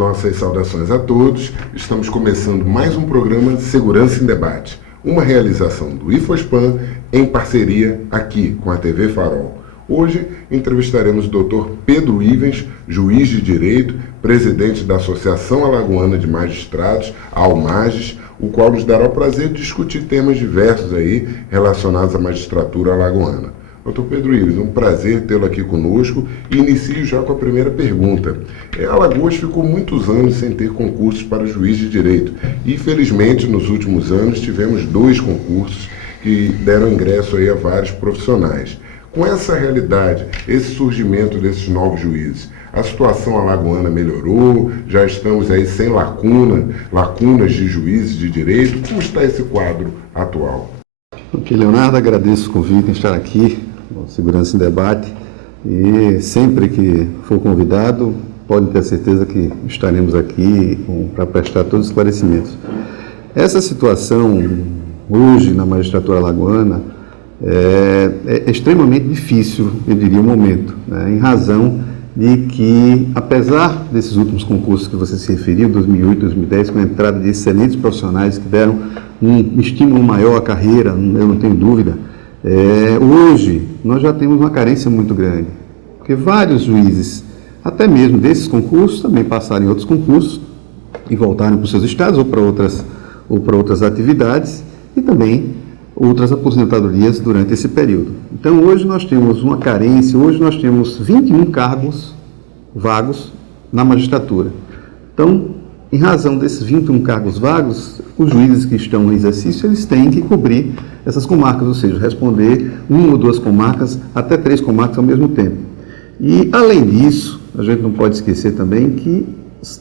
Nossas saudações a todos. Estamos começando mais um programa de Segurança em Debate, uma realização do IFOSPAN em parceria aqui com a TV Farol. Hoje entrevistaremos o Dr. Pedro Ivens, juiz de direito, presidente da Associação Alagoana de Magistrados, a ALMAGES, o qual nos dará o prazer de discutir temas diversos aí relacionados à magistratura alagoana. Dr. Pedro Ivens, um prazer tê-lo aqui conosco e inicio já com a primeira pergunta. Alagoas ficou muitos anos sem ter concursos para juiz de direito e, felizmente, nos últimos anos tivemos 2 concursos que deram ingresso aí a vários profissionais. Com essa realidade, esse surgimento desses novos juízes, a situação alagoana melhorou? Já estamos aí sem lacunas de juízes de direito? Como está esse quadro atual? Ok, Leonardo, agradeço o convite em estar aqui no Segurança em Debate e sempre que for convidado, pode ter certeza que estaremos aqui para prestar todos os esclarecimentos. Essa situação hoje na magistratura alagoana é extremamente difícil, eu diria, o momento, né, em razão de que, apesar desses últimos concursos que você se referiu, 2008, 2010, com a entrada de excelentes profissionais que deram um estímulo maior à carreira, eu não tenho dúvida, hoje nós já temos uma carência muito grande, porque vários juízes, até mesmo desses concursos, também passaram em outros concursos e voltaram para os seus estados ou para outras atividades e também outras aposentadorias durante esse período. Então, hoje nós temos uma carência, hoje nós temos 21 cargos vagos na magistratura. Então, em razão desses 21 cargos vagos, os juízes que estão em exercício, eles têm que cobrir essas comarcas, ou seja, responder 1 ou 2 comarcas, até 3 comarcas ao mesmo tempo. E, além disso, a gente não pode esquecer também que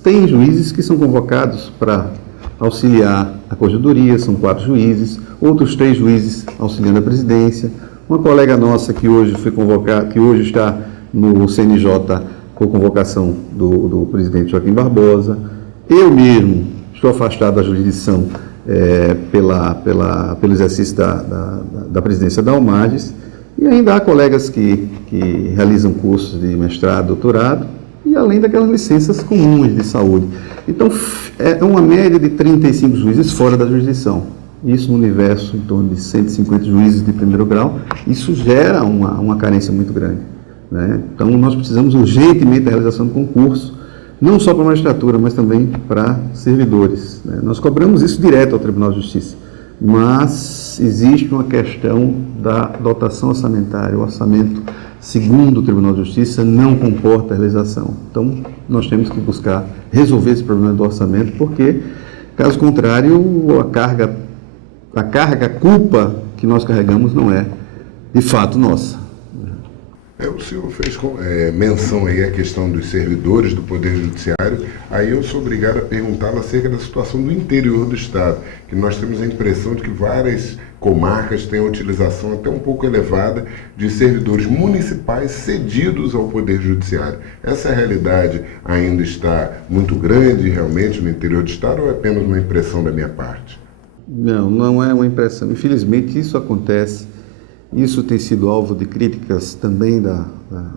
tem juízes que são convocados para auxiliar a corregedoria, são 4 juízes, outros 3 juízes auxiliando a presidência, uma colega nossa que hoje foi convocada, que hoje está no CNJ com convocação do presidente Joaquim Barbosa, eu mesmo estou afastado da jurisdição pelo exercício da presidência da ALMAGES, e ainda há colegas que realizam cursos de mestrado, doutorado, e além daquelas licenças comuns de saúde. Então, é uma média de 35 juízes fora da jurisdição. Isso no universo em torno de 150 juízes de primeiro grau, isso gera uma carência muito grande, né? Então, nós precisamos urgentemente da realização de concurso, não só para a magistratura, mas também para servidores, né? Nós cobramos isso direto ao Tribunal de Justiça, mas existe uma questão da dotação orçamentária. O orçamento, segundo o Tribunal de Justiça, não comporta a realização. Então, nós temos que buscar resolver esse problema do orçamento, porque, caso contrário, a culpa que nós carregamos não é, de fato, nossa. O senhor fez menção aí à questão dos servidores do Poder Judiciário, aí eu sou obrigado a perguntá-lo acerca da situação do interior do Estado, que nós temos a impressão de que várias comarcas têm a utilização até um pouco elevada de servidores municipais cedidos ao Poder Judiciário. Essa realidade ainda está muito grande realmente no interior do Estado ou é apenas uma impressão da minha parte? Não, não é uma impressão. Infelizmente isso acontece. Isso tem sido alvo de críticas também da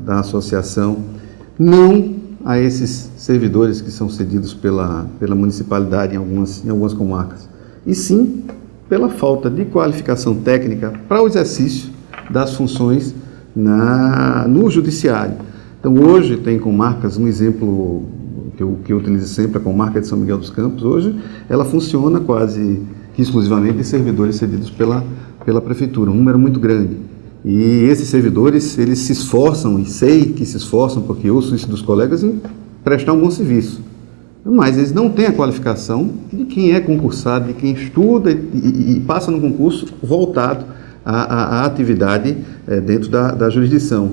associação, não a esses servidores que são cedidos pela municipalidade em algumas comarcas, e sim pela falta de qualificação técnica para o exercício das funções no judiciário. Então, hoje tem comarcas, um exemplo que eu utilizo sempre, a comarca de São Miguel dos Campos, hoje ela funciona quase exclusivamente de servidores cedidos pela prefeitura, um número muito grande. E esses servidores, eles se esforçam, e sei que se esforçam, porque eu ouço isso dos colegas, em prestar um bom serviço. Mas eles não têm a qualificação de quem é concursado, de quem estuda e passa no concurso voltado à atividade dentro da jurisdição.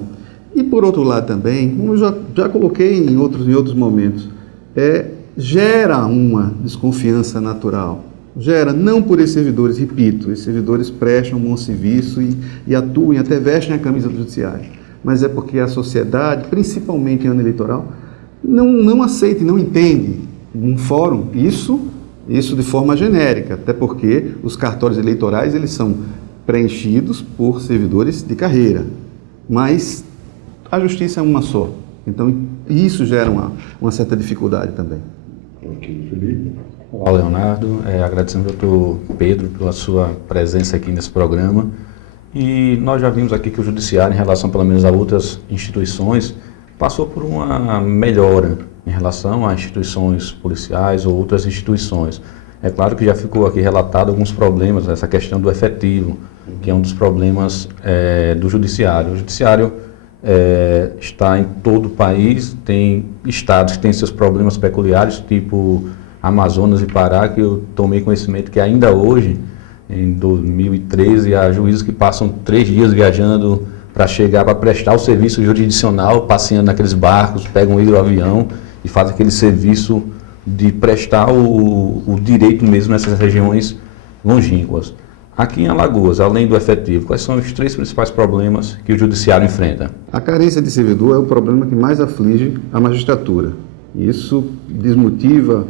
E, por outro lado também, como eu já coloquei em outros momentos, gera uma desconfiança natural. Gera, não por esses servidores, repito, esses servidores prestam um bom serviço e atuam e até vestem a camisa do judiciário, mas é porque a sociedade, principalmente em ano eleitoral, não aceita e não entende um fórum, isso de forma genérica, até porque os cartórios eleitorais eles são preenchidos por servidores de carreira, mas a justiça é uma só, então isso gera uma certa dificuldade também. Ok, Felipe. Olá, Leonardo. Agradecendo ao doutor Pedro pela sua presença aqui nesse programa. E nós já vimos aqui que o Judiciário, em relação pelo menos a outras instituições, passou por uma melhora em relação a instituições policiais ou outras instituições. É claro que já ficou aqui relatado alguns problemas, essa questão do efetivo, que é um dos problemas do Judiciário. O Judiciário está em todo o país, tem estados que têm seus problemas peculiares, tipo Amazonas e Pará, que eu tomei conhecimento que ainda hoje, em 2013, há juízes que passam 3 dias viajando para chegar para prestar o serviço jurisdicional, passeando naqueles barcos, pegam um hidroavião e fazem aquele serviço de prestar o direito mesmo nessas regiões longínquas. Aqui em Alagoas, além do efetivo, quais são os 3 principais problemas que o Judiciário enfrenta? A carência de servidor é o problema que mais aflige a magistratura. Isso desmotiva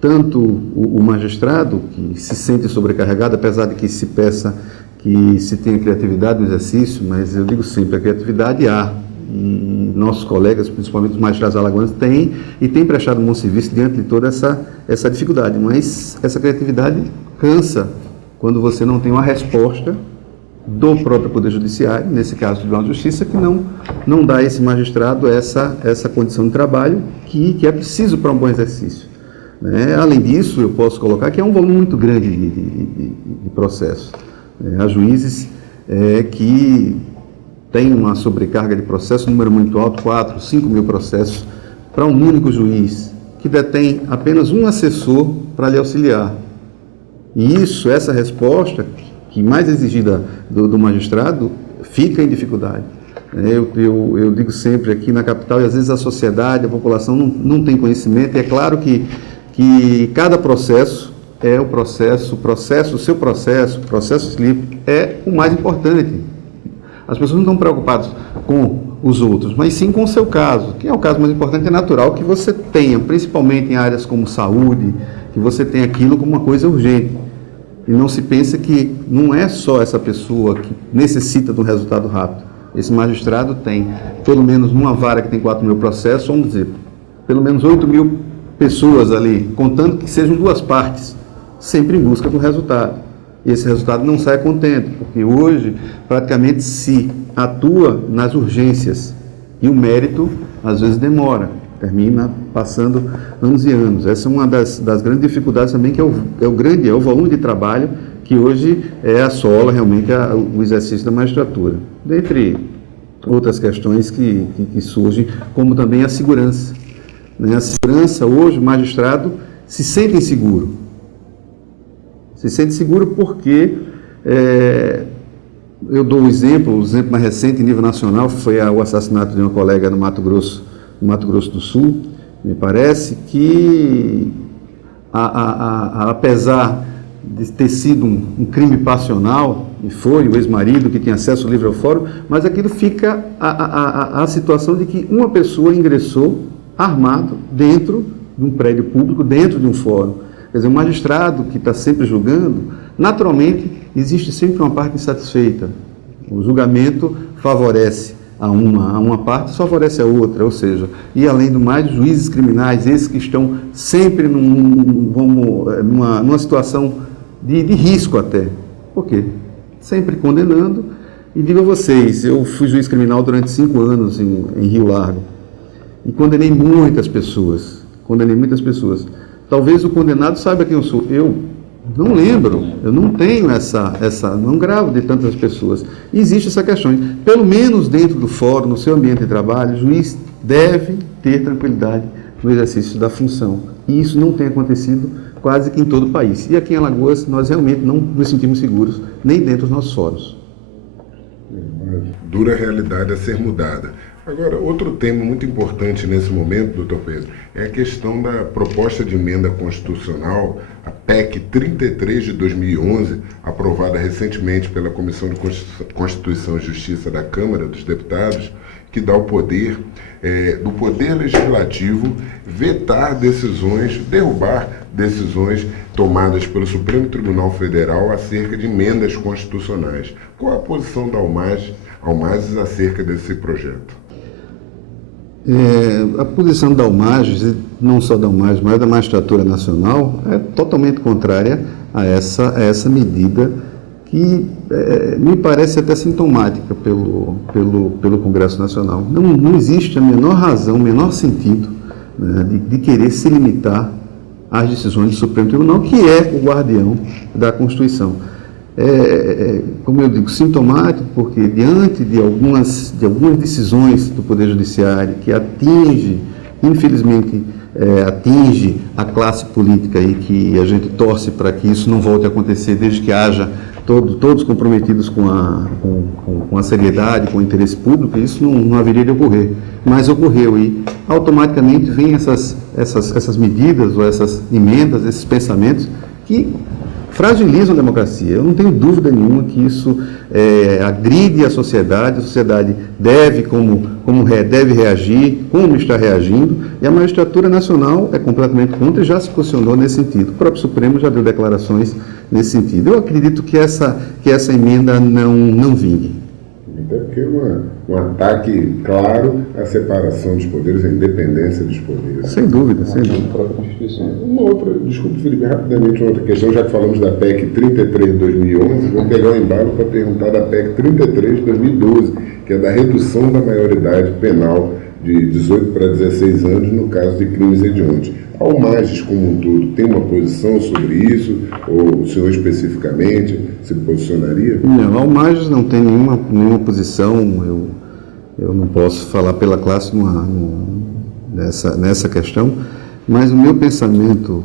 tanto o magistrado, que se sente sobrecarregado, apesar de que se peça que se tenha criatividade no exercício, mas eu digo sempre, a criatividade há. E nossos colegas, principalmente os magistrados alagoanos, têm e têm prestado um bom serviço diante de toda essa dificuldade. Mas essa criatividade cansa quando você não tem uma resposta do próprio Poder Judiciário, nesse caso do Tribunal de Justiça, que não dá a esse magistrado essa condição de trabalho que é preciso para um bom exercício. Além disso, eu posso colocar que é um volume muito grande de processos. Há juízes que têm uma sobrecarga de processos, um número muito alto, 4, 5 mil processos, para um único juiz, que detém apenas um assessor para lhe auxiliar. E essa resposta, que mais exigida do magistrado, fica em dificuldade. Eu digo sempre aqui na capital, e às vezes a sociedade, a população não tem conhecimento, e é claro que cada processo é o seu processo SLIP é o mais importante. As pessoas não estão preocupadas com os outros, mas sim com o seu caso, que é o caso mais importante. É natural que você tenha, principalmente em áreas como saúde, que você tenha aquilo como uma coisa urgente. E não se pensa que não é só essa pessoa que necessita de um resultado rápido. Esse magistrado tem pelo menos uma vara que tem 4 mil processos, vamos dizer, pelo menos 8 mil pessoas ali, contando que sejam 2 partes, sempre em busca do resultado. E esse resultado não sai contente, porque hoje praticamente se atua nas urgências e o mérito às vezes demora, termina passando anos e anos. Essa é uma das grandes dificuldades também, que é o volume de trabalho que hoje assola realmente o exercício da magistratura. Dentre outras questões que surgem, como também a segurança. A segurança, hoje, o magistrado se sente inseguro. Se sente seguro porque, eu dou o exemplo mais recente, em nível nacional, foi o assassinato de uma colega no Mato Grosso do Sul. Me parece que, apesar de ter sido um crime passional, e foi o ex-marido que tinha acesso livre ao fórum, mas aquilo fica a situação de que uma pessoa ingressou armado dentro de um prédio público, dentro de um fórum. Quer dizer, o magistrado que está sempre julgando, naturalmente, existe sempre uma parte insatisfeita. O julgamento favorece a uma parte, favorece a outra, ou seja, e além do mais, os juízes criminais, esses que estão sempre numa situação de risco até. Por quê? Sempre condenando. E digo a vocês, eu fui juiz criminal durante 5 anos em Rio Largo e condenei muitas pessoas. Talvez o condenado saiba quem eu sou. Eu não lembro, eu não tenho não gravo de tantas pessoas. E existe essa questão. Pelo menos dentro do fórum, no seu ambiente de trabalho, o juiz deve ter tranquilidade no exercício da função. E isso não tem acontecido quase que em todo o país. E aqui em Alagoas, nós realmente não nos sentimos seguros, nem dentro dos nossos fóruns. Dura realidade a ser mudada. Agora, outro tema muito importante nesse momento, doutor Pedro, é a questão da proposta de emenda constitucional, a PEC 33 de 2011, aprovada recentemente pela Comissão de Constituição e Justiça da Câmara dos Deputados, que dá o poder do Poder Legislativo vetar decisões, derrubar decisões tomadas pelo Supremo Tribunal Federal acerca de emendas constitucionais. Qual a posição da Almagres acerca desse projeto? A posição da UMAGES, não só da UMAGES, mas da Magistratura Nacional, é totalmente contrária a essa medida que me parece até sintomática pelo Congresso Nacional. Não existe a menor razão, o menor sentido, né, de querer se limitar às decisões do Supremo Tribunal, que é o guardião da Constituição. Como eu digo, sintomático, porque diante de algumas decisões do Poder Judiciário que infelizmente, atinge a classe política e que a gente torce para que isso não volte a acontecer, desde que haja todos comprometidos com a seriedade, com o interesse público, isso não haveria de ocorrer. Mas ocorreu e automaticamente vêm essas medidas ou essas emendas, esses pensamentos que fragilizam a democracia. Eu não tenho dúvida nenhuma que isso agride a sociedade deve reagir, como está reagindo, e a Magistratura Nacional é completamente contra e já se posicionou nesse sentido. O próprio Supremo já deu declarações nesse sentido. Eu acredito que essa emenda não vingue. Até porque um ataque claro à separação dos poderes, à independência dos poderes. Sem dúvida, sem dúvida. Uma outra, desculpe, Felipe, rapidamente, uma outra questão, já que falamos da PEC 33 de 2011, vou pegar o embalo para perguntar da PEC 33 de 2012, que é da redução da maioridade penal de 18 para 16 anos no caso de crimes hediondos. A UMAGES, como um todo, tem uma posição sobre isso, ou o senhor especificamente se posicionaria? Não, a UMAGES não tem nenhuma posição, eu não posso falar pela classe nessa questão, mas o meu pensamento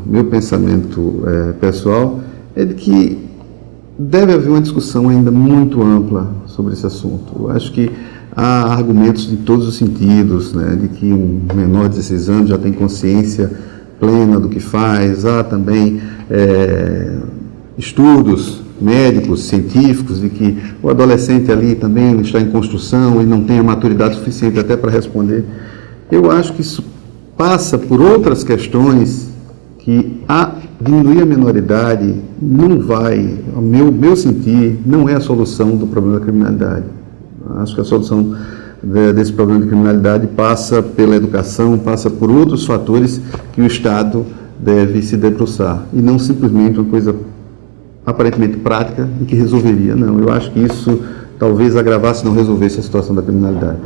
pessoal é de que deve haver uma discussão ainda muito ampla sobre esse assunto. Eu acho que há argumentos de todos os sentidos, né, de que um menor de 16 anos já tem consciência plena do que faz. Há também estudos médicos, científicos, de que o adolescente ali também está em construção e não tem a maturidade suficiente até para responder. Eu acho que isso passa por outras questões que diminuir a menoridade não vai, ao meu sentir, não é a solução do problema da criminalidade. Acho que a solução desse problema de criminalidade passa pela educação, passa por outros fatores que o Estado deve se debruçar, e não simplesmente uma coisa aparentemente prática e que resolveria. Não, eu acho que isso talvez agravasse, não resolvesse a situação da criminalidade.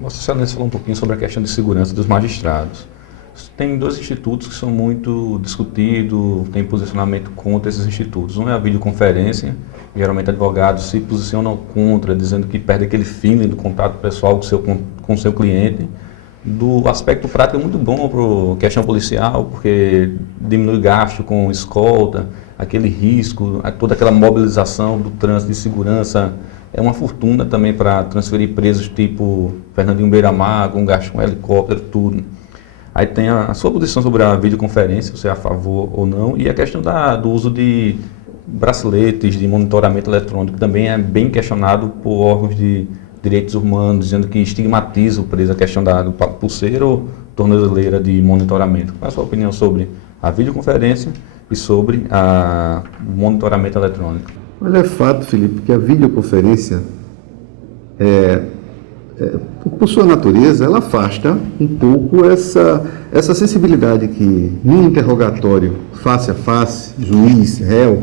Vossa Excelência falou um pouquinho sobre a questão de segurança dos magistrados. Tem dois institutos que são muito discutidos, tem posicionamento contra esses institutos. Um é a videoconferência, geralmente advogados se posicionam contra, dizendo que perde aquele feeling do contato pessoal com o seu cliente. Do aspecto prático é muito bom para a questão policial, porque diminui gasto com escolta, aquele risco, toda aquela mobilização do trânsito de segurança. É uma fortuna também para transferir presos tipo Fernandinho Beiramar, com gasto com helicóptero, tudo. Aí tem a sua posição sobre a videoconferência, se é a favor ou não, e a questão do uso de braceletes de monitoramento eletrônico, que também é bem questionado por órgãos de direitos humanos, dizendo que estigmatiza o preso a questão do pulseira ou tornozeleira de monitoramento. Qual é a sua opinião sobre a videoconferência e sobre o monitoramento eletrônico? Olha, é fato, Felipe, que a videoconferência, por sua natureza, ela afasta um pouco essa sensibilidade que, num interrogatório face a face, juiz, réu,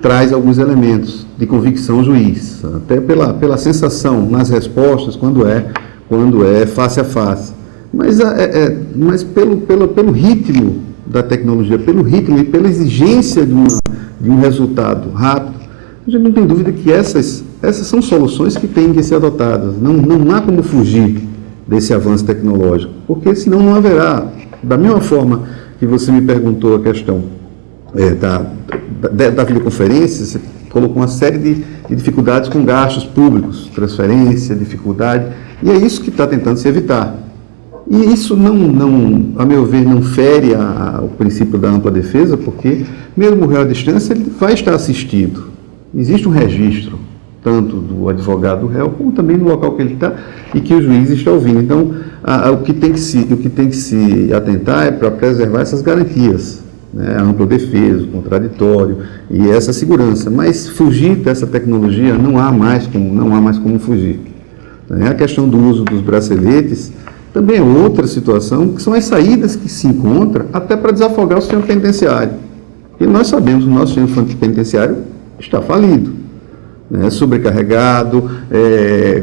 traz alguns elementos de convicção juiz, até pela sensação nas respostas, quando é face a face. Mas pelo ritmo da tecnologia, pelo ritmo e pela exigência de um resultado rápido, a gente não tem dúvida que essas são soluções que têm que ser adotadas. Não há como fugir desse avanço tecnológico, porque senão não haverá. Da mesma forma que você me perguntou a questão da videoconferência, você colocou uma série de dificuldades com gastos públicos, transferência, dificuldade, e é isso que está tentando se evitar. E isso a meu ver, não fere o princípio da ampla defesa, porque mesmo o réu à distância, ele vai estar assistido. Existe um registro, tanto do advogado do réu, como também no local que ele está e que o juiz está ouvindo. Então, o que tem que se atentar é para preservar essas garantias, né? A ampla defesa, o contraditório e essa segurança. Mas fugir dessa tecnologia não há mais como fugir. A questão do uso dos braceletes também é outra situação, que são as saídas que se encontram até para desafogar o sistema penitenciário. E nós sabemos que o nosso sistema penitenciário está falido, né, sobrecarregado,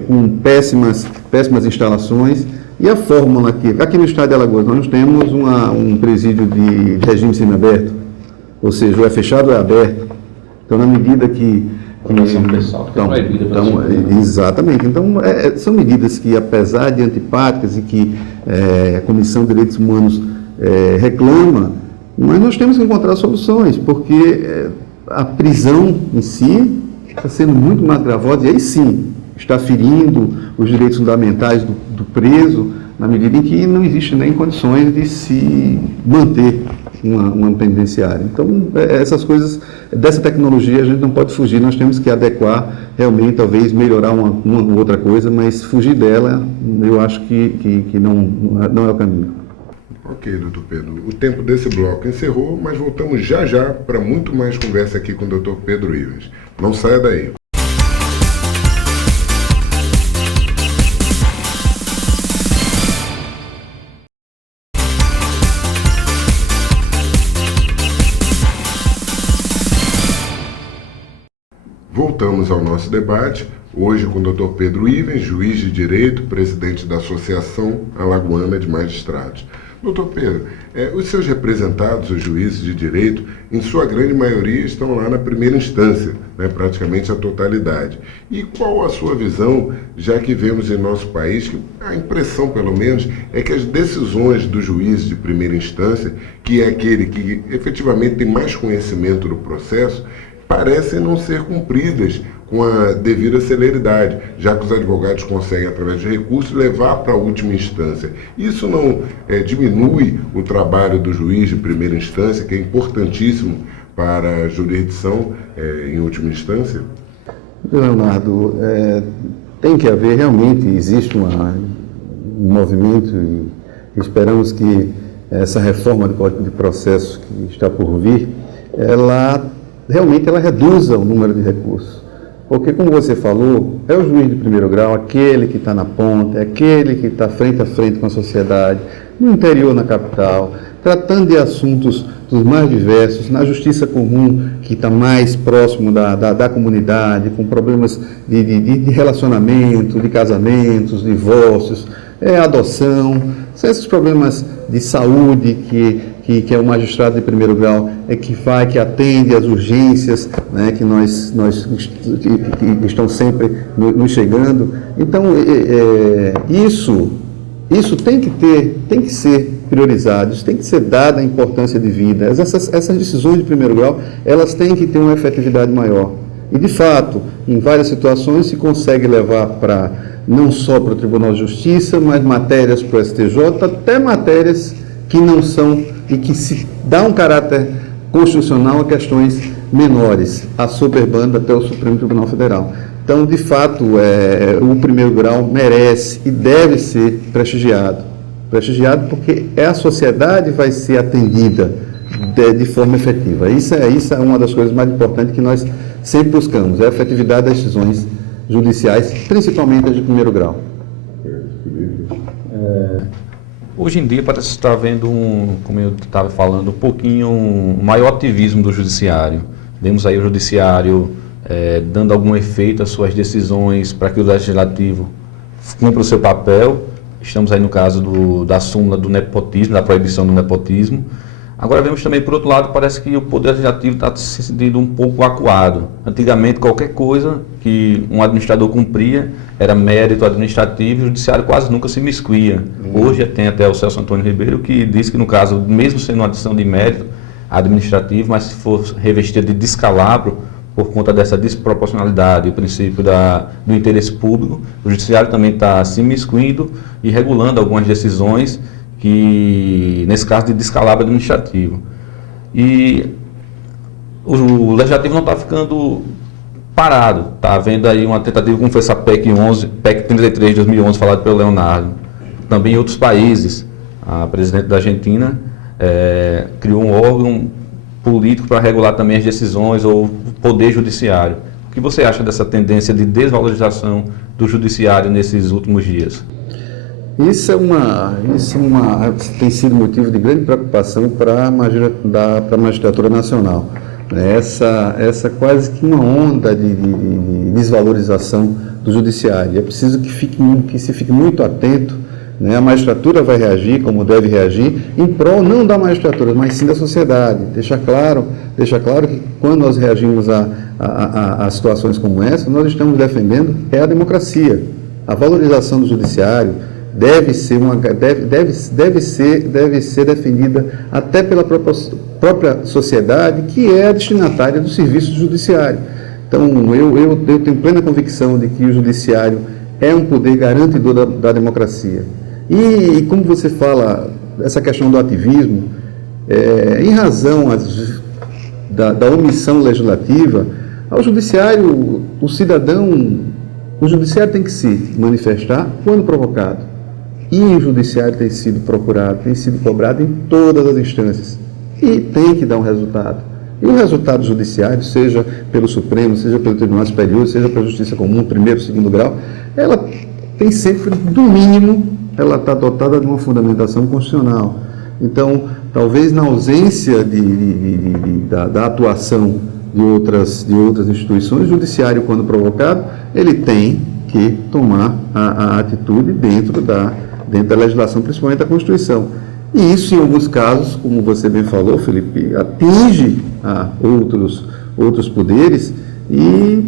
com péssimas instalações. E a fórmula aqui no estado de Alagoas, nós temos um presídio de regime semiaberto, ou seja, ou é fechado ou é aberto. Então, na medida que... Exatamente. Então, são medidas que, apesar de antipáticas e que a Comissão de Direitos Humanos reclama, mas nós temos que encontrar soluções, porque a prisão em si está sendo muito mais gravosa, e aí sim está ferindo os direitos fundamentais do preso, na medida em que não existe nem condições de se manter uma penitenciária. Então, essas coisas, dessa tecnologia a gente não pode fugir, nós temos que adequar, realmente, talvez melhorar uma outra coisa, mas fugir dela, eu acho que não é o caminho. Ok, doutor Pedro. O tempo desse bloco encerrou, mas voltamos já para muito mais conversa aqui com o doutor Pedro Ivens. Não saia daí. Voltamos ao nosso debate, hoje com o Dr. Pedro Ivens, juiz de direito, presidente da Associação Alagoana de Magistrados. Doutor Pedro, os seus representados, os juízes de direito, em sua grande maioria estão lá na primeira instância, né, praticamente a totalidade. E qual a sua visão, já que vemos em nosso país, que a impressão pelo menos, é que as decisões do juiz de primeira instância, que é aquele que efetivamente tem mais conhecimento do processo, parecem não ser cumpridas com a devida celeridade, já que os advogados conseguem, através de recursos, levar para a última instância. Isso não diminui o trabalho do juiz de primeira instância, que é importantíssimo para a jurisdição em última instância? Leonardo, tem que haver, realmente, existe um movimento e esperamos que essa reforma do Código de Processo que está por vir, realmente ela reduza o número de recursos. Porque, como você falou, é o juiz de primeiro grau, aquele que está na ponta, é aquele que está frente a frente com a sociedade, no interior, na capital, tratando de assuntos dos mais diversos, na justiça comum, que está mais próximo da comunidade, com problemas de relacionamento, de casamentos, divórcios, adoção, são esses problemas de saúde que é o magistrado de primeiro grau que atende às urgências, né, que estão sempre nos chegando. Então, isso tem que ser priorizado, isso tem que ser dada a importância devida. Essas decisões de primeiro grau, elas têm que ter uma efetividade maior. E, de fato, em várias situações se consegue levar não só para o Tribunal de Justiça, mas matérias para o STJ, até matérias que não são e que se dá um caráter constitucional a questões menores, assoberbando até o Supremo Tribunal Federal. Então, de fato, o primeiro grau merece e deve ser prestigiado porque a sociedade vai ser atendida de forma efetiva. Isso é uma das coisas mais importantes que nós sempre buscamos, a efetividade das decisões judiciais, principalmente as de primeiro grau. Hoje em dia parece que está havendo como eu estava falando, um pouquinho maior ativismo do judiciário. Vemos aí o judiciário dando algum efeito às suas decisões para que o legislativo cumpra o seu papel. Estamos aí no caso da súmula do nepotismo, da proibição do nepotismo. Agora vemos também, por outro lado, parece que o Poder Legislativo está se sentindo um pouco acuado. Antigamente, qualquer coisa que um administrador cumpria era mérito administrativo e o Judiciário quase nunca se imiscuía. Hoje tem até o Celso Antônio Ribeiro que diz que, no caso, mesmo sendo uma adição de mérito administrativo, mas se for revestida de descalabro, por conta dessa desproporcionalidade, o princípio do interesse público, o Judiciário também está se imiscuindo e regulando algumas decisões que, nesse caso, de descalabro administrativo. E o Legislativo não está ficando parado. Está havendo aí uma tentativa, como foi essa PEC 33 de 2011, falada pelo Leonardo. Também em outros países, a presidente da Argentina criou um órgão político para regular também as decisões ou o poder judiciário. O que você acha dessa tendência de desvalorização do judiciário nesses últimos dias? Isso tem sido motivo de grande preocupação para a magistratura nacional. Essa quase que uma onda de desvalorização do judiciário. É preciso que se fique muito atento, né? A magistratura vai reagir como deve reagir, em prol não da magistratura, mas sim da sociedade. Deixa claro que quando nós reagimos a situações como essa, nós estamos defendendo a democracia. A valorização do judiciário deve ser defendida até pela própria sociedade, que é a destinatária do serviço judiciário. Então, eu tenho plena convicção de que o judiciário é um poder garantidor da democracia. E como você fala, essa questão do ativismo, em razão da omissão legislativa, ao judiciário, o judiciário tem que se manifestar quando provocado. E o judiciário tem sido procurado, tem sido cobrado em todas as instâncias. E tem que dar um resultado. E o resultado judiciário, seja pelo Supremo, seja pelo Tribunal Superior, seja pela Justiça Comum, primeiro, segundo grau, ela tem sempre, no mínimo, ela está dotada de uma fundamentação constitucional. Então, talvez na ausência da atuação de outras instituições, o judiciário, quando provocado, ele tem que tomar a atitude dentro da legislação, principalmente da Constituição. E isso, em alguns casos, como você bem falou, Felipe, atinge a outros poderes, e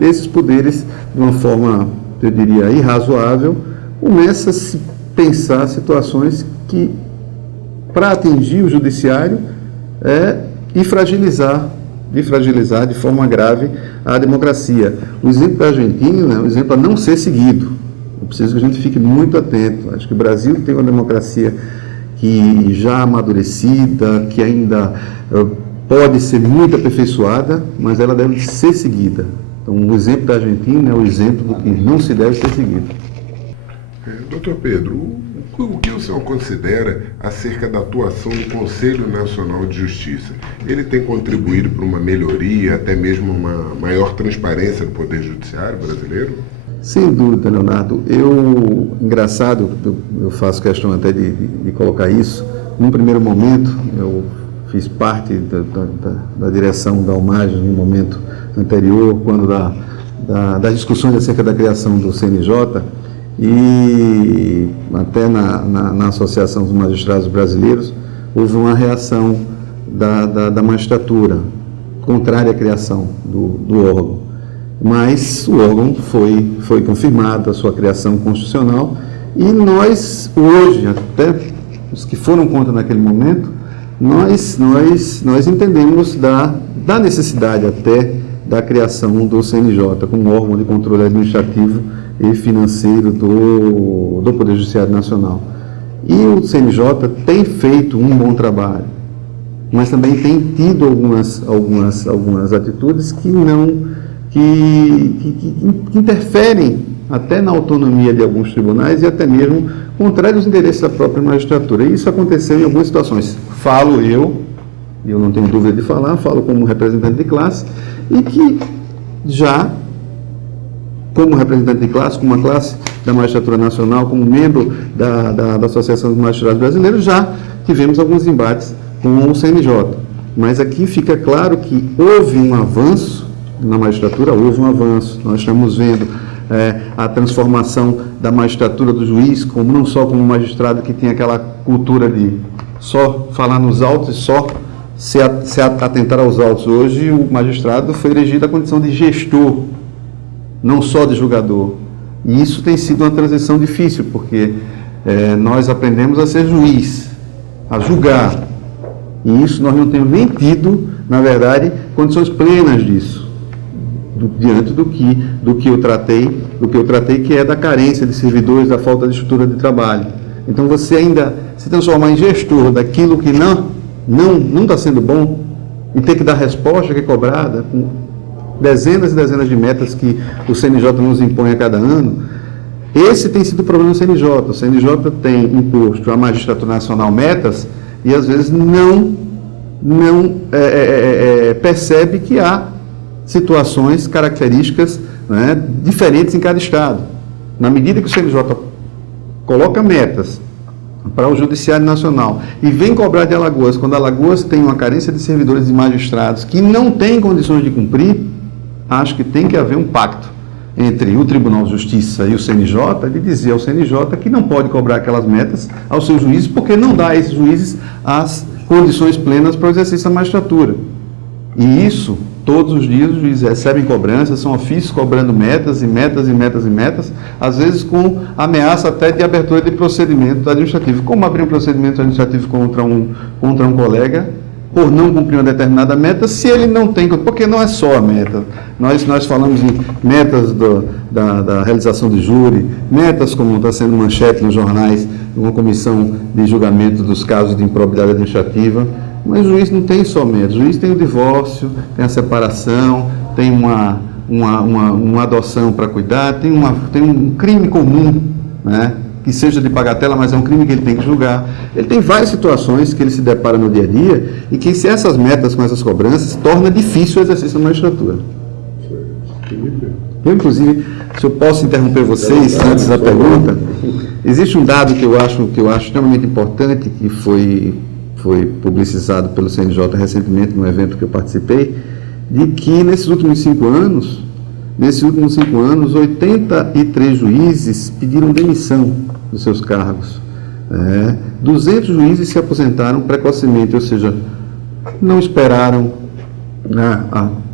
esses poderes, de uma forma, eu diria, irrazoável, começam a se pensar situações que, para atingir o judiciário, e fragilizar de forma grave a democracia. O exemplo da Argentina é um exemplo a não ser seguido. Eu preciso que a gente fique muito atento. Acho que o Brasil tem uma democracia que já amadurecida, que ainda pode ser muito aperfeiçoada, mas ela deve ser seguida. Então, o exemplo da Argentina é o exemplo do que não se deve ser seguido. Doutor Pedro, o que o senhor considera acerca da atuação do Conselho Nacional de Justiça? Ele tem contribuído para uma melhoria, até mesmo uma maior transparência do Poder Judiciário brasileiro? Sem dúvida, Leonardo. Engraçado, eu faço questão até de colocar isso. Num primeiro momento, eu fiz parte da direção da UMAJ no momento anterior, quando das discussões acerca da criação do CNJ, e até na Associação dos Magistrados Brasileiros houve uma reação da magistratura contrária à criação do órgão. Mas o órgão foi confirmado, a sua criação constitucional, e nós, hoje, até os que foram contra naquele momento, nós entendemos da necessidade até da criação do CNJ como órgão de controle administrativo e financeiro do Poder Judiciário Nacional. E o CNJ tem feito um bom trabalho, mas também tem tido algumas atitudes que interferem até na autonomia de alguns tribunais e até mesmo contrários aos interesses da própria magistratura. E isso aconteceu em algumas situações. Falo eu não tenho dúvida de falar, falo como representante de classe, e que já, como representante de classe, como uma classe da Magistratura Nacional, como membro da Associação dos Magistrados Brasileiros, já tivemos alguns embates com o CNJ. Mas aqui fica claro que houve um avanço na magistratura, houve um avanço. Nós estamos vendo a transformação da magistratura do juiz, não só como magistrado que tem aquela cultura de só falar nos autos e só se atentar aos autos. Hoje o magistrado foi elegido à condição de gestor, não só de julgador. E isso tem sido uma transição difícil, porque nós aprendemos a ser juiz, a julgar. E isso nós não temos nem tido, na verdade, condições plenas disso, diante do que eu tratei, que é da carência de servidores, da falta de estrutura de trabalho. Então, você ainda se transformar em gestor daquilo que não está sendo bom, e ter que dar resposta que é cobrada, com dezenas e dezenas de metas que o CNJ nos impõe a cada ano, esse tem sido o problema do CNJ. O CNJ tem imposto à Magistratura Nacional metas e, às vezes, não percebe que há situações, características, né, diferentes em cada estado. Na medida que o CNJ coloca metas para o Judiciário Nacional e vem cobrar de Alagoas, quando Alagoas tem uma carência de servidores e magistrados que não têm condições de cumprir, acho que tem que haver um pacto entre o Tribunal de Justiça e o CNJ, de dizer ao CNJ que não pode cobrar aquelas metas aos seus juízes, porque não dá a esses juízes as condições plenas para o exercício da magistratura. E isso, todos os dias, os juízes recebem cobranças, são ofícios cobrando metas e metas e metas e metas, às vezes com ameaça até de abertura de procedimento administrativo. Como abrir um procedimento administrativo contra um colega por não cumprir uma determinada meta, se ele não tem, porque não é só a meta. Nós falamos em metas da realização de júri, metas como está sendo manchete nos jornais, uma comissão de julgamento dos casos de improbidade administrativa, mas o juiz não tem só metas, o juiz tem o divórcio, tem a separação, tem uma adoção para cuidar, tem um crime comum, né? Que seja de bagatela, mas é um crime que ele tem que julgar. Ele tem várias situações que ele se depara no dia a dia e que, se essas metas com essas cobranças, torna difícil o exercício da magistratura. Eu, inclusive, se eu posso interromper vocês antes da pergunta, existe um dado que eu acho extremamente importante, que foi publicizado pelo CNJ recentemente, num evento que eu participei, de que nesses últimos 5 anos, 83 juízes pediram demissão dos seus cargos. 200 juízes se aposentaram precocemente, ou seja, não esperaram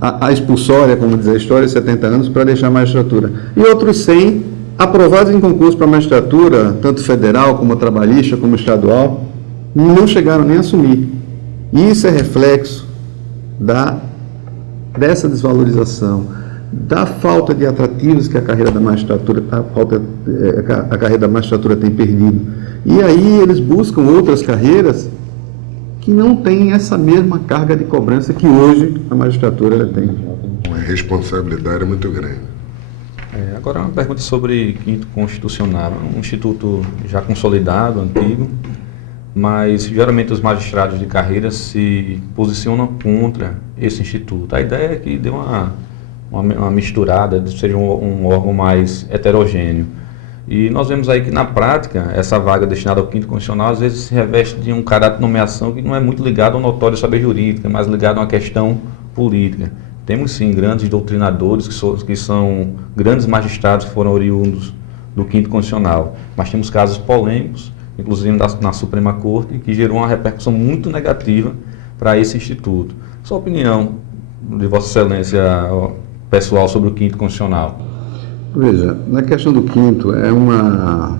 a expulsória, como diz a história, 70 anos, para deixar a magistratura. E outros 100 aprovados em concurso para a magistratura, tanto federal como trabalhista, como estadual, não chegaram nem a assumir. E isso é reflexo dessa desvalorização, da falta de atrativos que a carreira da magistratura, a carreira da magistratura tem perdido. E aí eles buscam outras carreiras que não têm essa mesma carga de cobrança que hoje a magistratura tem. A responsabilidade é muito grande. Agora uma pergunta sobre quinto constitucional. Um instituto já consolidado, antigo, mas geralmente os magistrados de carreira se posicionam contra esse instituto. A ideia é que dê uma misturada, seja um órgão mais heterogêneo. E nós vemos aí que, na prática, essa vaga destinada ao quinto constitucional, às vezes se reveste de um caráter de nomeação que não é muito ligado ao notório saber jurídico, é mais ligado a uma questão política. Temos, sim, grandes doutrinadores, que são grandes magistrados que foram oriundos do quinto constitucional, mas temos casos polêmicos, inclusive na Suprema Corte, que gerou uma repercussão muito negativa para esse instituto. Sua opinião, de Vossa Excelência, pessoal, sobre o quinto constitucional? Veja, na questão do quinto, é uma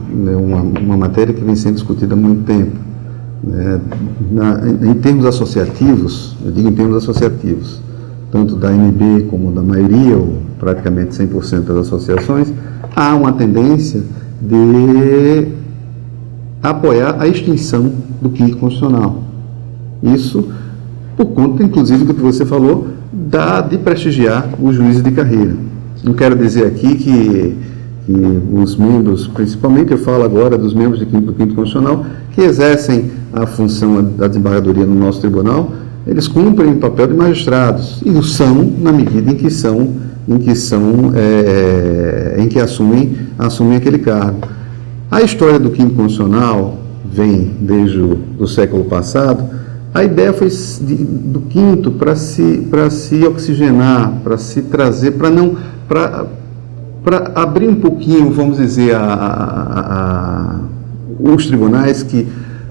matéria que vem sendo discutida há muito tempo. Em termos associativos, eu digo em termos associativos, tanto da ANB como da maioria, ou praticamente 100% das associações, há uma tendência de apoiar a extinção do quinto constitucional. Isso por conta, inclusive, do que você falou, de prestigiar os juízes de carreira. Não quero dizer aqui que os membros, principalmente eu falo agora dos membros do quinto constitucional, que exercem a função da desembargadoria no nosso tribunal, eles cumprem o papel de magistrados, e o são na medida em que assumem aquele cargo. A história do quinto constitucional vem desde o século passado. A ideia foi do quinto para se oxigenar, para se trazer, para abrir um pouquinho, vamos dizer, os tribunais que,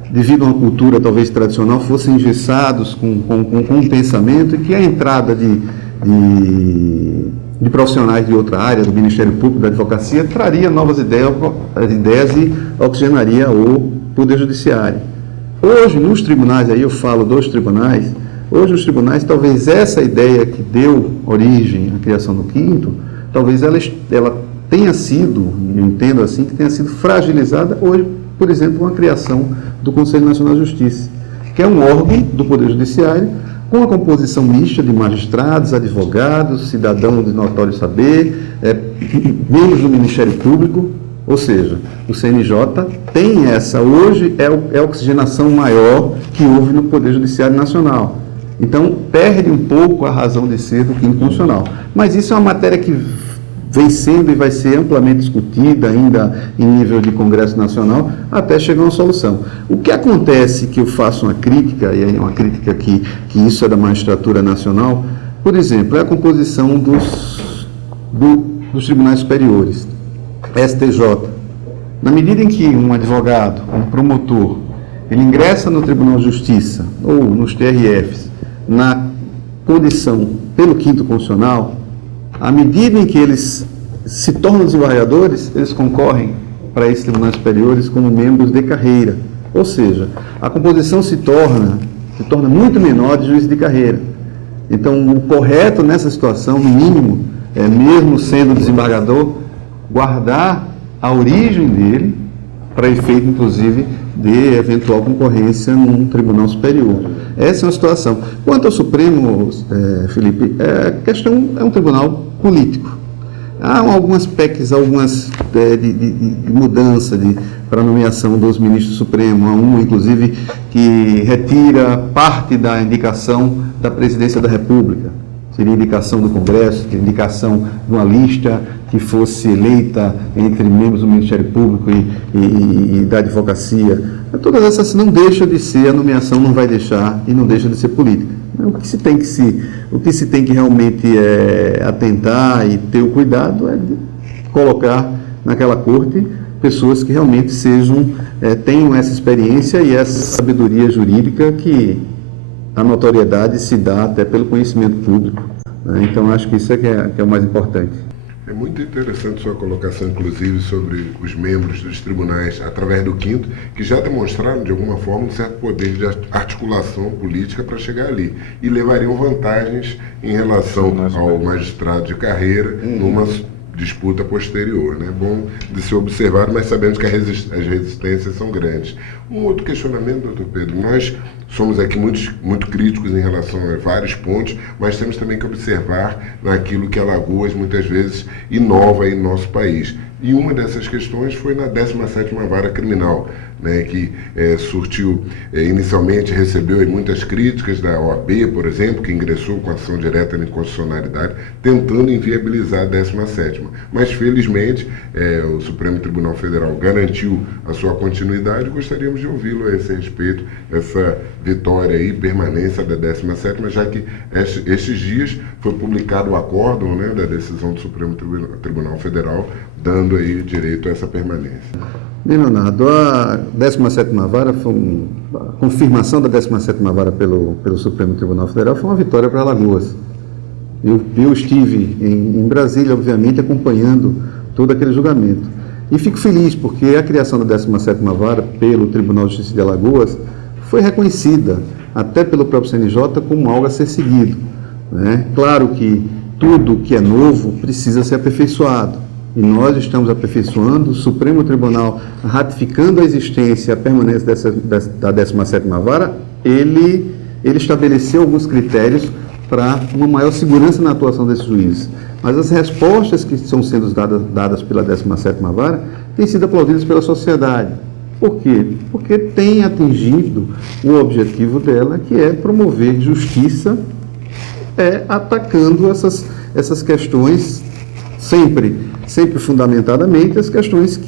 devido a uma cultura talvez tradicional, fossem engessados com um pensamento, e que a entrada de profissionais de outra área, do Ministério Público, da advocacia, traria novas ideias e oxigenaria o Poder Judiciário. Hoje, nos tribunais, aí eu falo dos tribunais, hoje nos tribunais, talvez essa ideia que deu origem à criação do quinto, talvez ela tenha sido, eu entendo assim, que tenha sido fragilizada hoje, por exemplo, com a criação do Conselho Nacional de Justiça, que é um órgão do Poder Judiciário, com a composição mista de magistrados, advogados, cidadãos de notório saber, membros do Ministério Público. Ou seja, o CNJ tem hoje é a oxigenação maior que houve no Poder Judiciário Nacional. Então, perde um pouco a razão de ser do quinto constitucional. Mas isso é uma matéria que vem sendo e vai ser amplamente discutida ainda em nível de Congresso Nacional, até chegar a uma solução. O que acontece, que eu faço uma crítica, e é uma crítica que isso é da magistratura nacional, por exemplo, é a composição dos tribunais superiores, STJ. Na medida em que um advogado, um promotor, ele ingressa no Tribunal de Justiça ou nos TRFs na condição pelo quinto constitucional, à medida em que eles se tornam desembargadores, eles concorrem para esses tribunais superiores como membros de carreira. Ou seja, a composição se torna muito menor de juiz de carreira. Então, o correto nessa situação, no mínimo, é, mesmo sendo desembargador, guardar a origem dele para efeito, inclusive, de eventual concorrência num tribunal superior. Essa é uma situação. Quanto ao Supremo, Felipe, a questão é um tribunal político. Há algumas PECs, de mudança para a nomeação dos ministros supremos. Há uma, inclusive, que retira parte da indicação da presidência da República. Seria indicação do Congresso, indicação de uma lista que fosse eleita entre membros do Ministério Público e da advocacia. Todas essas não deixam de ser, a nomeação não vai deixar e não deixa de ser política. O que se tem que realmente atentar e ter o cuidado é de colocar naquela corte pessoas que realmente tenham essa experiência e essa sabedoria jurídica que a notoriedade se dá até pelo conhecimento público, né? Então, acho que isso que é o mais importante. É muito interessante sua colocação, inclusive, sobre os membros dos tribunais, através do quinto, que já demonstraram, de alguma forma, um certo poder de articulação política para chegar ali. E levariam vantagens em relação ao magistrado de carreira numa disputa posterior, né? Bom de ser observado, mas sabemos que as resistências são grandes. Um outro questionamento, doutor Pedro, nós somos aqui muito críticos em relação a vários pontos, mas temos também que observar naquilo que Alagoas muitas vezes inova em nosso país. E uma dessas questões foi na 17ª Vara Criminal, né, que inicialmente recebeu muitas críticas da OAB, por exemplo, que ingressou com ação direta de inconstitucionalidade, tentando inviabilizar a 17ª. Mas, felizmente, o Supremo Tribunal Federal garantiu a sua continuidade. Gostaríamos de ouvi-lo a esse respeito, essa vitória e permanência da 17ª, já que estes dias foi publicado o acórdão, né, da decisão do Supremo Tribunal Federal, dando aí direito a essa permanência. Bem, Leonardo, a 17ª Vara, a confirmação da 17ª Vara pelo Supremo Tribunal Federal foi uma vitória para Alagoas. Eu estive em Brasília, obviamente, acompanhando todo aquele julgamento. E fico feliz porque a criação da 17ª Vara pelo Tribunal de Justiça de Alagoas foi reconhecida, até pelo próprio CNJ, como algo a ser seguido, né? Claro que tudo que é novo precisa ser aperfeiçoado. E nós estamos aperfeiçoando, o Supremo Tribunal ratificando a existência e a permanência da 17ª Vara, ele estabeleceu alguns critérios para uma maior segurança na atuação desses juízes. Mas as respostas que estão sendo dadas pela 17ª Vara têm sido aplaudidas pela sociedade. Por quê? Porque tem atingido o objetivo dela, que é promover justiça, atacando essas questões sempre fundamentadamente as questões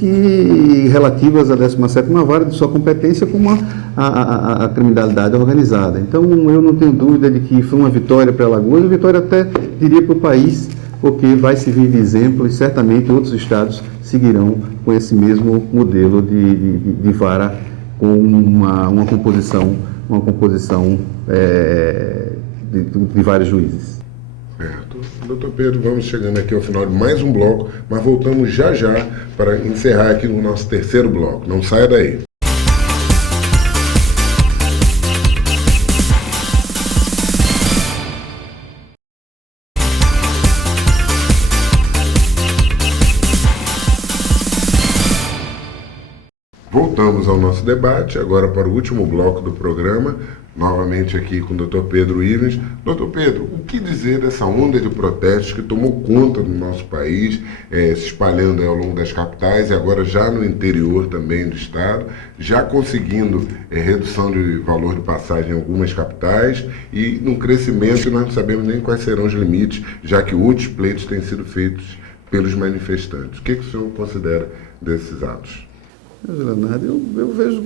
relativas à 17ª Vara, de sua competência, como a criminalidade organizada. Então, eu não tenho dúvida de que foi uma vitória para Alagoas, uma vitória até, diria, para o país, porque vai servir de exemplo e certamente outros estados seguirão com esse mesmo modelo de vara com uma composição de vários juízes. Certo. Doutor Pedro, vamos chegando aqui ao final de mais um bloco, mas voltamos já para encerrar aqui no nosso terceiro bloco. Não saia daí. Voltamos ao nosso debate, agora para o último bloco do programa, novamente aqui com o Dr. Pedro Ivens. Dr. Pedro, o que dizer dessa onda de protestos que tomou conta do nosso país, se espalhando ao longo das capitais e agora já no interior também do estado, já conseguindo redução de valor de passagem em algumas capitais e num crescimento, e nós não sabemos nem quais serão os limites, já que outros pleitos têm sido feitos pelos manifestantes. O que o senhor considera desses atos? Leonardo, eu vejo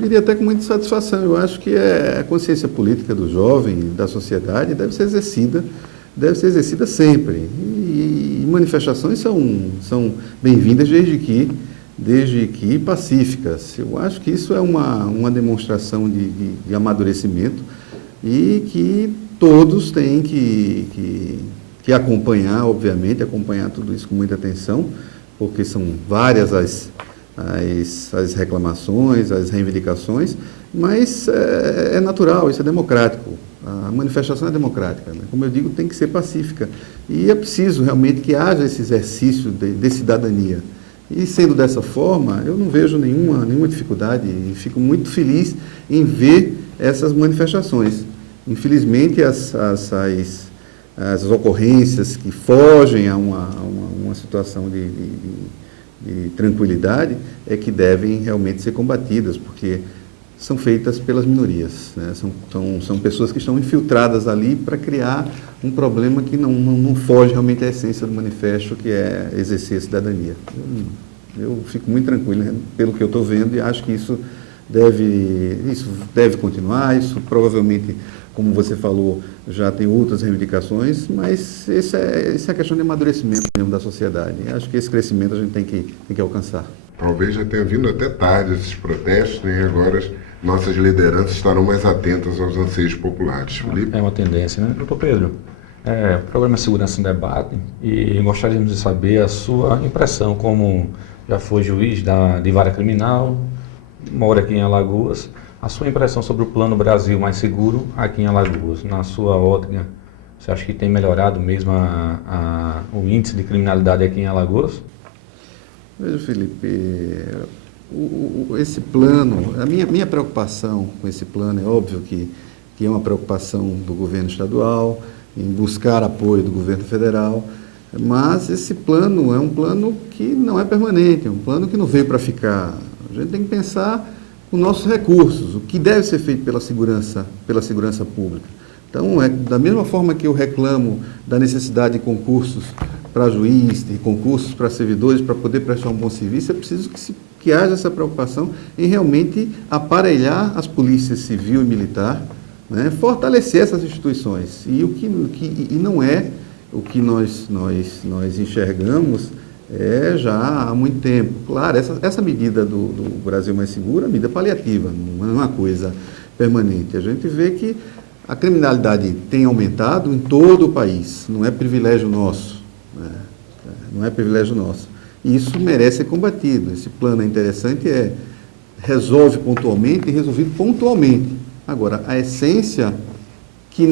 diria até com muita satisfação. Eu acho que a consciência política do jovem, da sociedade, deve ser exercida sempre. E manifestações são bem-vindas desde que pacíficas. Eu acho que isso é uma demonstração de amadurecimento e que todos têm que acompanhar, obviamente, acompanhar tudo isso com muita atenção, porque são várias as reclamações, as reivindicações, mas é natural, isso é democrático. A manifestação é democrática, né? Como eu digo, tem que ser pacífica. E é preciso realmente que haja esse exercício de cidadania. E sendo dessa forma, eu não vejo nenhuma dificuldade e fico muito feliz em ver essas manifestações. Infelizmente, as ocorrências que fogem a uma situação de tranquilidade é que devem realmente ser combatidas, porque são feitas pelas minorias, né? São pessoas que estão infiltradas ali para criar um problema que não foge realmente à essência do manifesto, que é exercer a cidadania. Eu fico muito tranquilo, né, pelo que eu estou vendo, e acho que isso deve continuar. Isso provavelmente, como você falou, já tem outras reivindicações, mas isso é questão de amadurecimento mesmo da sociedade. E acho que esse crescimento a gente tem que alcançar. Talvez já tenha vindo até tarde esses protestos, né? Agora nossas lideranças estarão mais atentas aos anseios populares. Felipe? É uma tendência, né? Doutor Pedro, o programa Segurança em Debate, e gostaríamos de saber a sua impressão como já foi juiz de vara criminal, mora aqui em Alagoas, a sua impressão sobre o Plano Brasil Mais Seguro aqui em Alagoas. Na sua ótica, você acha que tem melhorado mesmo o índice de criminalidade aqui em Alagoas? Veja, Felipe, esse plano, a minha preocupação com esse plano é óbvio que é uma preocupação do governo estadual, em buscar apoio do governo federal, mas esse plano é um plano que não é permanente, é um plano que não veio para ficar. A gente tem que pensar os nossos recursos, o que deve ser feito pela segurança pública. Então, da mesma forma que eu reclamo da necessidade de concursos para juiz, de concursos para servidores, para poder prestar um bom serviço, é preciso que haja essa preocupação em realmente aparelhar as polícias civil e militar, né, fortalecer essas instituições. E não é o que nós enxergamos já há muito tempo. Claro, essa medida do Brasil Mais Seguro é medida paliativa, não é uma coisa permanente. A gente vê que a criminalidade tem aumentado em todo o país, não é privilégio nosso, né? Não é privilégio nosso. E isso merece ser combatido. Esse plano é interessante, resolve pontualmente e resolvido pontualmente. Agora, a essência, que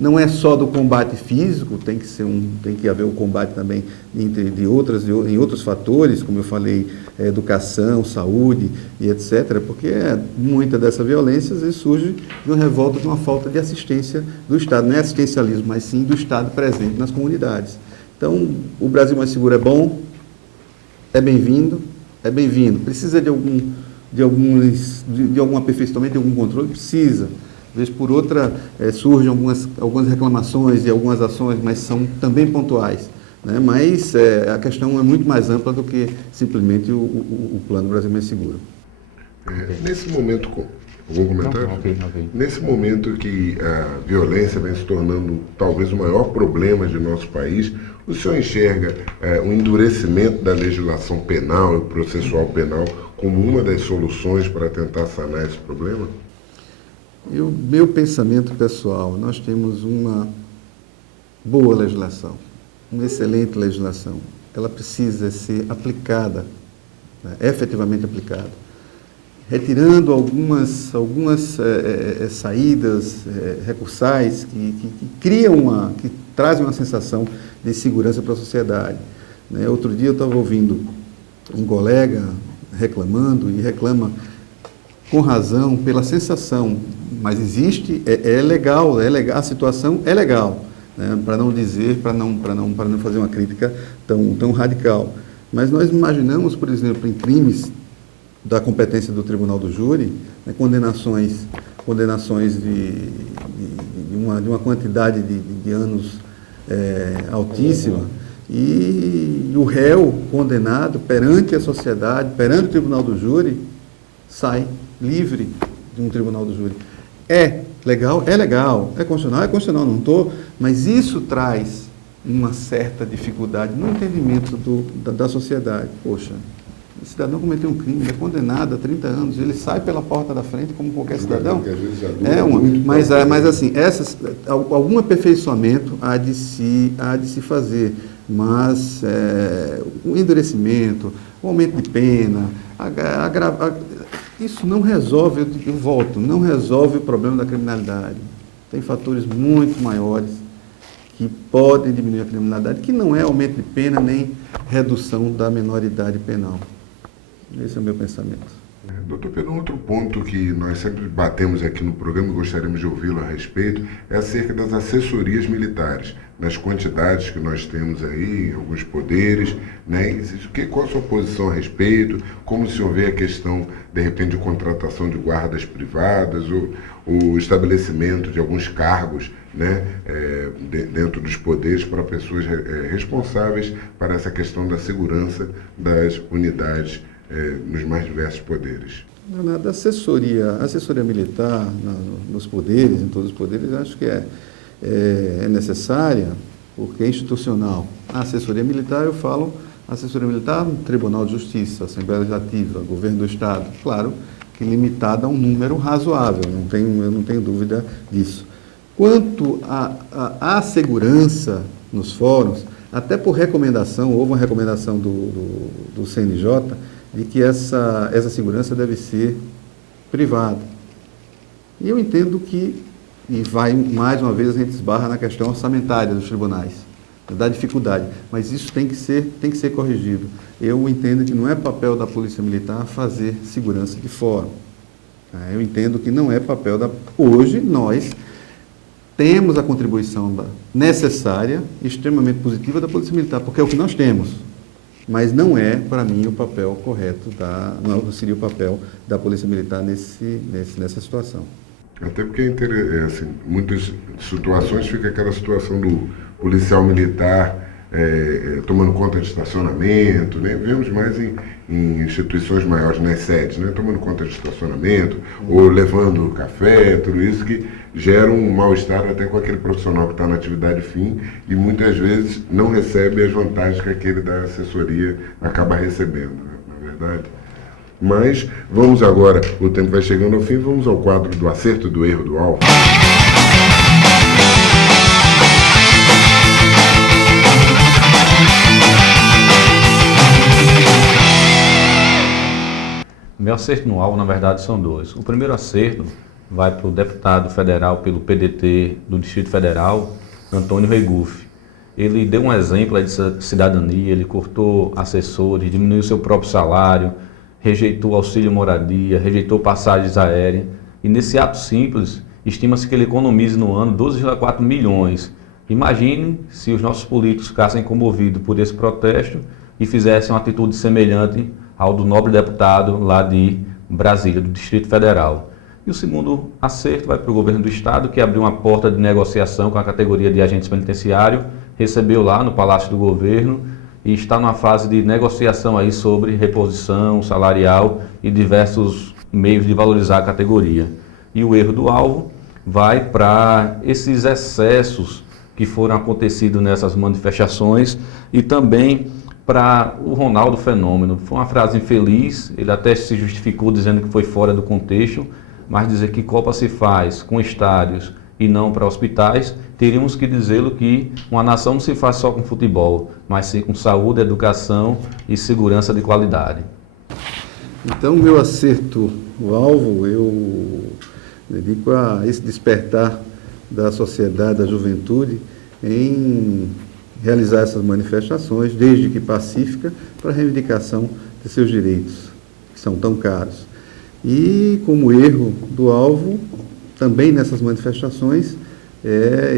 não é só do combate físico, tem que haver o combate também em outros fatores, como eu falei, educação, saúde e etc., porque muita dessa violência às vezes surge de uma revolta, de uma falta de assistência do Estado, não é assistencialismo, mas sim do Estado presente nas comunidades. Então, o Brasil Mais Seguro é bom, é bem-vindo, precisa de algum aperfeiçoamento, de algum controle, precisa. Às vezes, por outra, surgem algumas reclamações e algumas ações, mas são também pontuais, né? Mas a questão é muito mais ampla do que simplesmente o Plano Brasil Mais Seguro. Nesse momento, algum comentário? Ok. Nesse momento que a violência vem se tornando talvez o maior problema de nosso país, o senhor enxerga um endurecimento da legislação penal e processual penal como uma das soluções para tentar sanar esse problema? Meu pensamento pessoal, nós temos uma boa legislação, uma excelente legislação. Ela precisa ser aplicada, né, efetivamente aplicada, retirando algumas saídas recursais que trazem uma sensação de segurança para a sociedade, né? Outro dia eu estava ouvindo um colega reclamando, e reclama com razão, pela sensação, mas existe, é legal, a situação é legal, né? Para não dizer, para não fazer uma crítica tão radical. Mas nós imaginamos, por exemplo, em crimes da competência do Tribunal do Júri, né, condenações de uma quantidade de anos altíssima, e o réu condenado perante a sociedade, perante o Tribunal do Júri, sai livre de um Tribunal do Júri. É legal? É legal. É constitucional, não estou, mas isso traz uma certa dificuldade no entendimento da sociedade. Poxa, o cidadão cometeu um crime, é condenado a 30 anos, ele sai pela porta da frente como qualquer cidadão. Mas assim, algum aperfeiçoamento há de se fazer, mas o endurecimento, o aumento de pena, isso não resolve, eu volto, não resolve o problema da criminalidade. Tem fatores muito maiores que podem diminuir a criminalidade, que não é aumento de pena nem redução da menoridade penal. Esse é o meu pensamento. Doutor Pedro, outro ponto que nós sempre batemos aqui no programa e gostaríamos de ouvi-lo a respeito é acerca das assessorias militares, nas quantidades que nós temos aí, alguns poderes, né? Qual a sua posição a respeito? Como o senhor vê a questão, de repente, de contratação de guardas privadas, o estabelecimento de alguns cargos, né, dentro dos poderes para pessoas responsávees para essa questão da segurança das unidades nos mais diversos poderes? A assessoria militar nos poderes, em todos os poderes, acho que é necessária, porque é institucional. A assessoria militar, eu falo, assessoria militar, Tribunal de Justiça, Assembleia Legislativa, Governo do Estado, claro que limitada a um número razoável, eu não tenho dúvida disso. Quanto à segurança nos fóruns, até por recomendação, houve uma recomendação do CNJ, de que essa segurança deve ser privada. E eu entendo que, e mais uma vez a gente esbarra na questão orçamentária dos tribunais, da dificuldade, mas isso tem que ser corrigido. Eu entendo que não é papel da Polícia Militar fazer segurança de fórum. Eu entendo que não é papel Hoje nós temos a contribuição necessária, extremamente positiva da Polícia Militar, porque é o que nós temos. Mas não é, para mim, o papel correto, não seria o papel da Polícia Militar nessa situação. Até porque, assim, muitas situações fica aquela situação do policial militar tomando conta de estacionamento, né? Vemos mais em instituições maiores, nas sedes, né? Tomando conta de estacionamento, ou levando café, tudo isso que gera um mal-estar até com aquele profissional que está na atividade fim e muitas vezes não recebe as vantagens que aquele da assessoria acaba recebendo, né? Na verdade. Mas vamos agora, o tempo vai chegando ao fim, vamos ao quadro do acerto e do erro do alvo. Meu acerto no alvo, na verdade, são dois. O primeiro acerto vai para o deputado federal pelo PDT do Distrito Federal, Antônio Regufe. Ele deu um exemplo de cidadania, ele cortou assessores, diminuiu seu próprio salário, rejeitou auxílio moradia, rejeitou passagens aéreas. E nesse ato simples, estima-se que ele economize no ano 12,4 milhões. Imagine se os nossos políticos ficassem comovidos por esse protesto e fizessem uma atitude semelhante ao do nobre deputado lá de Brasília, do Distrito Federal. E o segundo acerto vai para o governo do Estado, que abriu uma porta de negociação com a categoria de agentes penitenciários, recebeu lá no Palácio do Governo e está numa fase de negociação aí sobre reposição salarial e diversos meios de valorizar a categoria. E o erro do alvo vai para esses excessos que foram acontecidos nessas manifestações e também para o Ronaldo Fenômeno. Foi uma frase infeliz, ele até se justificou dizendo que foi fora do contexto, mas dizer que Copa se faz com estádios e não para hospitais, teríamos que dizê-lo que uma nação não se faz só com futebol, mas sim com saúde, educação e segurança de qualidade. Então, meu acerto, o alvo, eu dedico a esse despertar da sociedade, da juventude, em realizar essas manifestações, desde que pacífica, para a reivindicação de seus direitos, que são tão caros. E como erro do alvo, também nessas manifestações,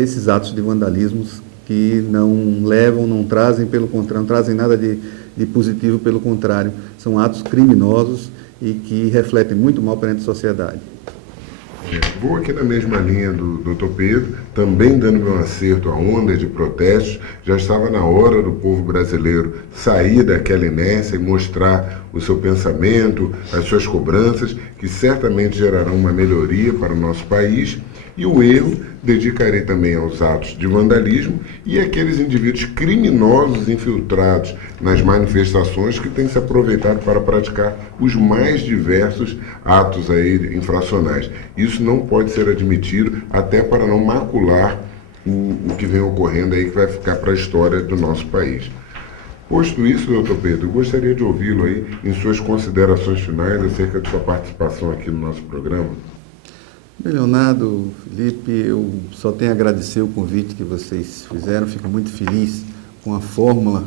esses atos de vandalismos que não levam, não trazem, pelo contrário, não trazem nada de positivo, pelo contrário, são atos criminosos e que refletem muito mal perante a sociedade. Vou aqui na mesma linha do Dr. Pedro, também dando meu acerto à onda de protestos. Já estava na hora do povo brasileiro sair daquela inércia e mostrar o seu pensamento, as suas cobranças, que certamente gerarão uma melhoria para o nosso país. E o erro dedicarei também aos atos de vandalismo e aqueles indivíduos criminosos infiltrados nas manifestações que têm se aproveitado para praticar os mais diversos atos aí infracionais. Isso não pode ser admitido, até para não macular o que vem ocorrendo aí, que vai ficar para a história do nosso país. Posto isso, doutor Pedro, gostaria de ouvi-lo aí em suas considerações finais acerca de sua participação aqui no nosso programa. Bem, Leonardo, Felipe, eu só tenho a agradecer o convite que vocês fizeram. Fico muito feliz com a fórmula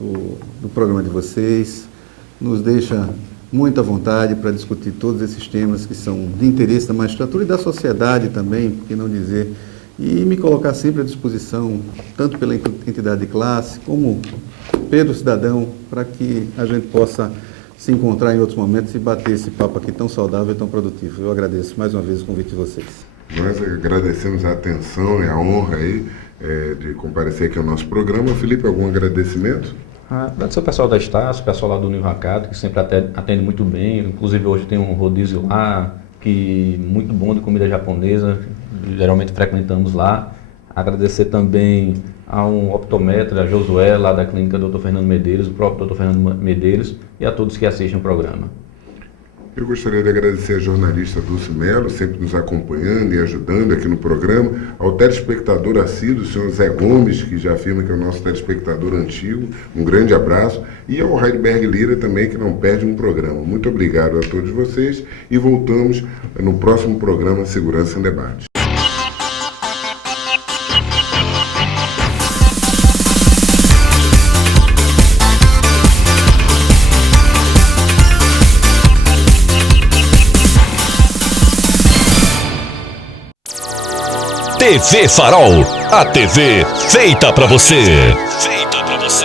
do programa de vocês. Nos deixa muita vontade para discutir todos esses temas que são de interesse da magistratura e da sociedade também, por que não dizer, e me colocar sempre à disposição, tanto pela entidade de classe, como pelo cidadão, para que a gente possa se encontrar em outros momentos e bater esse papo aqui tão saudável e tão produtivo. Eu agradeço mais uma vez o convite de vocês. Nós agradecemos a atenção e a honra aí de comparecer aqui ao nosso programa. Felipe, algum agradecimento? Agradecer ao pessoal da Estácio, o pessoal lá do Nível Racado, que sempre atende muito bem. Inclusive hoje tem um rodízio lá, muito bom de comida japonesa, geralmente frequentamos lá. Agradecer também a um optometra, a Josué, lá da clínica Dr. Fernando Medeiros, o próprio Dr. Fernando Medeiros, e a todos que assistem o programa. Eu gostaria de agradecer a jornalista Dulce Melo, sempre nos acompanhando e ajudando aqui no programa, ao telespectador assíduo, o senhor Zé Gomes, que já afirma que é o nosso telespectador antigo, um grande abraço, e ao Heidelberg Lira também, que não perde um programa. Muito obrigado a todos vocês e voltamos no próximo programa Segurança em Debate. TV Farol, a TV feita pra você. Feita pra você.